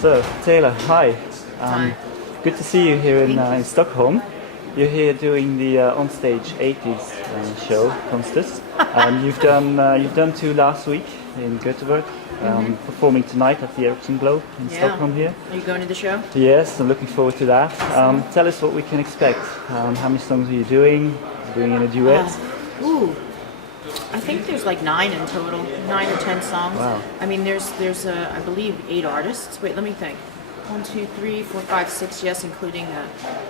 So, Taylor, hi. Hi. Good to see you here in Stockholm. You're here doing the OnStage 80s show, Constance. And you've done two last week in Göteborg, performing tonight at the Ericsson Globe in Stockholm here. Are you going to the show? Yes, I'm looking forward to that. Tell us what we can expect. How many songs are you doing? Doing in a duet? I think there's like 9 in total, 9 or 10 songs. Wow. I mean, there's I believe 8 artists. Wait, let me think. 1, 2, 3, 4, 5, 6. Yes, including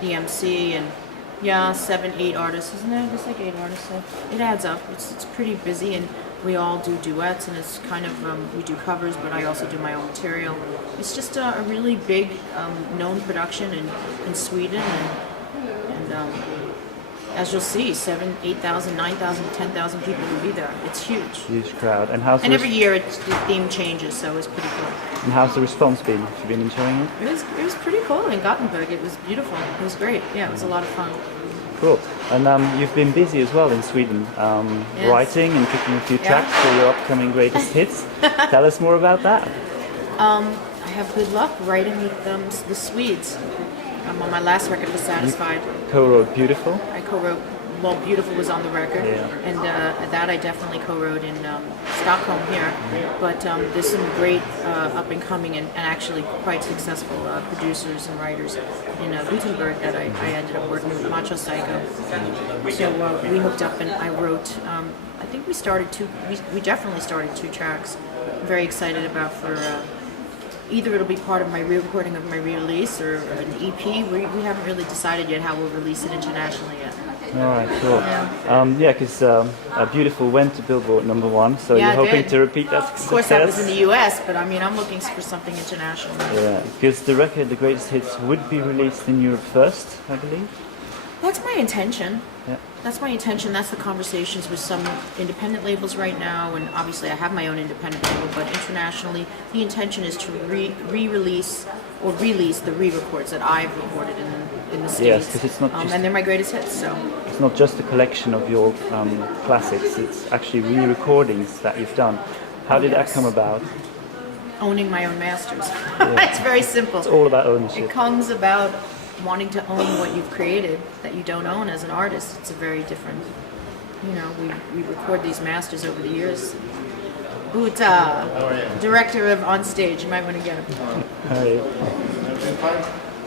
the MC and 7, 8 artists. Isn't there? There's like 8 artists. So it adds up. It's pretty busy, and we all do duets, and it's kind of we do covers, but I also do my own material. It's just a really big known production in Sweden, and as you'll see, 7,000, 8,000, 9,000, 10,000 people will be there. It's huge. Huge crowd. And every year the theme changes, so it's pretty cool. And how's the response been? Have you been enjoying it? It was pretty cool in Gothenburg. It was beautiful. It was great. Yeah, it was a lot of fun. Cool. And you've been busy as well in Sweden, writing and picking a few tracks for your upcoming greatest hits. Tell us more about that. I have good luck writing with the Swedes. On my last record was Satisfied. You co-wrote Beautiful. I co-wrote, Beautiful was on the record, and that I definitely co-wrote in Stockholm here. But there's some great up-and-coming and actually quite successful producers and writers in Gothenburg that I ended up working with, Macho Psycho. So we hooked up and I wrote, I think we definitely started 2 tracks. I'm very excited about for... either it'll be part of my re-recording of my re-release or an EP. We haven't really decided yet how we'll release it internationally yet. All right, cool. Because Beautiful went to Billboard #1, so you're hoping to repeat that success? Of course, that was in the US, but I mean, I'm looking for something international. Yeah, because the record, The Greatest Hits, would be released in Europe first, I believe. That's my intention. Yeah. That's my intention. That's the conversations with some independent labels right now, and obviously I have my own independent label, but internationally the intention is to re-release or release the re-records that I've recorded in the States. Yes, because it's not just... and they're my greatest hits, so... It's not just a collection of your classics, it's actually re-recordings that you've done. How did that come about? Owning my own masters. It's very simple. It's all about ownership. It comes about wanting to own what you've created that you don't own as an artist. It's a very different, we record these masters over the years. Buta, director of OnStage, you might want to get him. Hi.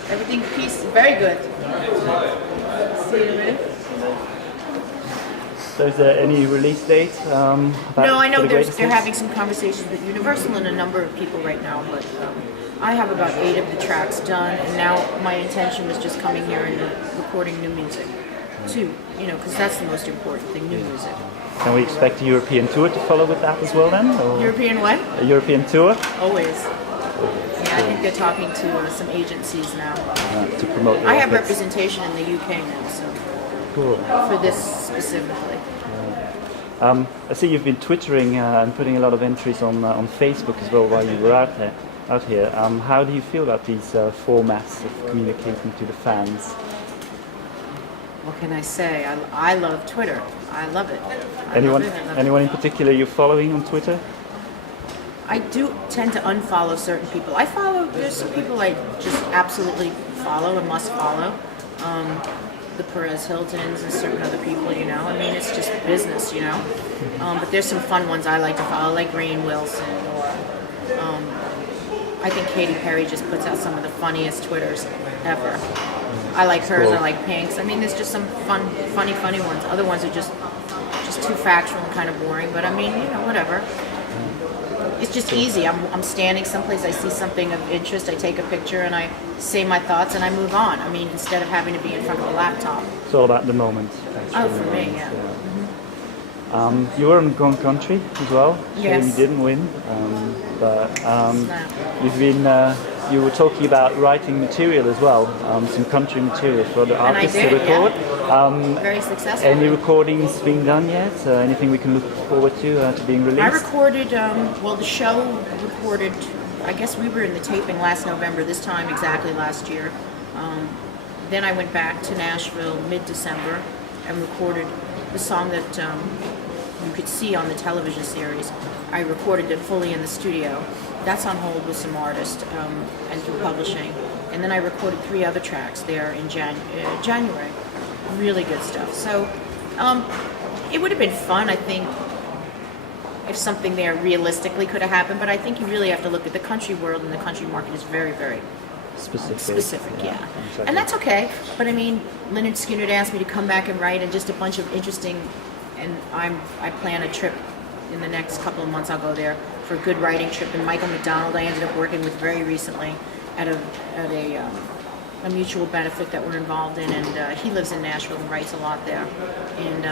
Everything very good. See you in a minute. So is there any release date? No, I know they're having some conversations with Universal and a number of people right now, but I have about 8 of the tracks done, and now my intention was just coming here and recording new music, too, because that's the most important thing, new music. Can we expect a European tour to follow with that as well then? Or European what? A European tour? Always. Yeah, I think they're talking to some agencies now. To promote your I have efforts. representation in the UK now, so Cool. for this specifically. I see you've been twittering and putting a lot of entries on Facebook as well while you were out here. How do you feel about these formats of communicating to the fans? What can I say? I love Twitter. I love it. Anyone in particular you're following on Twitter? I do tend to unfollow certain people. There's some people I just absolutely follow and must follow. The Perez Hiltons and certain other people, I mean, it's just business, But there's some fun ones I like to follow, like Rainn Wilson, or I think Katy Perry just puts out some of the funniest Twitters ever. I like hers, I like Pink's. I mean, there's just some funny ones. Other ones are just too factual and kind of boring, but I mean, whatever. It's just easy. I'm standing someplace, I see something of interest, I take a picture and I say my thoughts and I move on. I mean, instead of having to be in front of a laptop. It's all about the moment. For me, yeah. You were on Gone Country as well. Yes. You didn't win, but you were talking about writing material as well, some country material for other artists to record. Very successful. Any recordings being done yet? Anything we can look forward to being released? I recorded, the show recorded, I guess we were in the taping last November, this time exactly last year. Then I went back to Nashville mid-December and recorded the song that you could see on the television series. I recorded it fully in the studio that's on hold with some artists and through publishing. And then I recorded 3 other tracks there in January. Really good stuff. So it would have been fun, I think, if something there realistically could have happened. But I think you really have to look at the country world, and the country market is very, very specific, yeah. Exactly. And that's okay. But I mean, Leonard Skinner asked me to come back and write, and just a bunch of interesting. And I plan a trip in the next couple of months. I'll go there for a good writing trip. And Michael McDonald, I ended up working with very recently at a mutual benefit that we're involved in, and he lives in Nashville and writes a lot there. And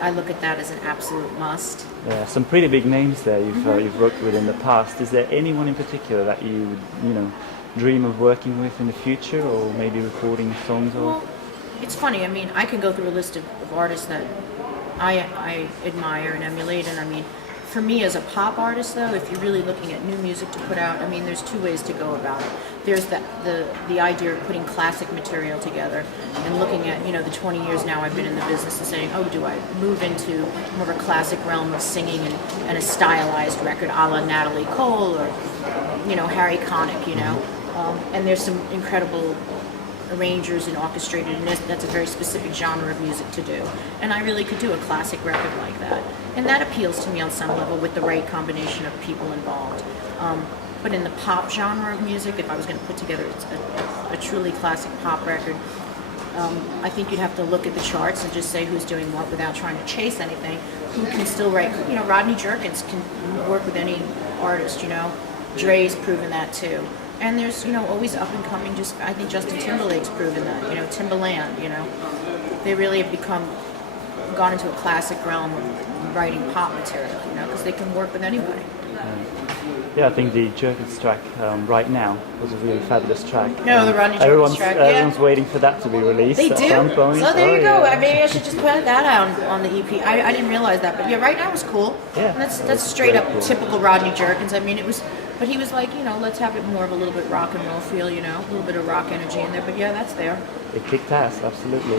I look at that as an absolute must. Yeah, some pretty big names there you've worked with in the past. Is there anyone in particular that you dream of working with in the future, or maybe recording songs? Well, it's funny. I mean, I can go through a list of artists that I admire and emulate, and I mean, for me as a pop artist, though, if you're really looking at new music to put out, I mean, there's 2 ways to go about it. There's the idea of putting classic material together and looking at, the 20 years now I've been in the business, and saying, oh, do I move into more of a classic realm of singing and a stylized record a la Natalie Cole or, Harry Connick, and there's some incredible arrangers and orchestrated, and that's a very specific genre of music to do. And I really could do a classic record like that. And that appeals to me on some level with the right combination of people involved. But in the pop genre of music, if I was going to put together a truly classic pop record, I think you'd have to look at the charts and just say who's doing what without trying to chase anything. Who can still write? Rodney Jerkins can work with any artist. Dre's proven that too. And there's, always up and coming. I think Justin Timberlake's proven that. Timbaland. They really have gone into a classic realm of writing pop material. Because they can work with anybody. Yeah, I think the Jerkins track right now was a really fabulous track. No, the Rodney Jerkins track. Everyone's waiting for that to be released. They at do. some point. So there you go. Yeah. Maybe I should just put that out on the EP. I didn't realize that, but yeah, right now was cool. Yeah, and that's straight up cool. Typical Rodney Jerkins. I mean, it was. But he was like, let's have it more of a little bit rock and roll feel, a little bit of rock energy in there. But yeah, that's there. It kicked ass, absolutely.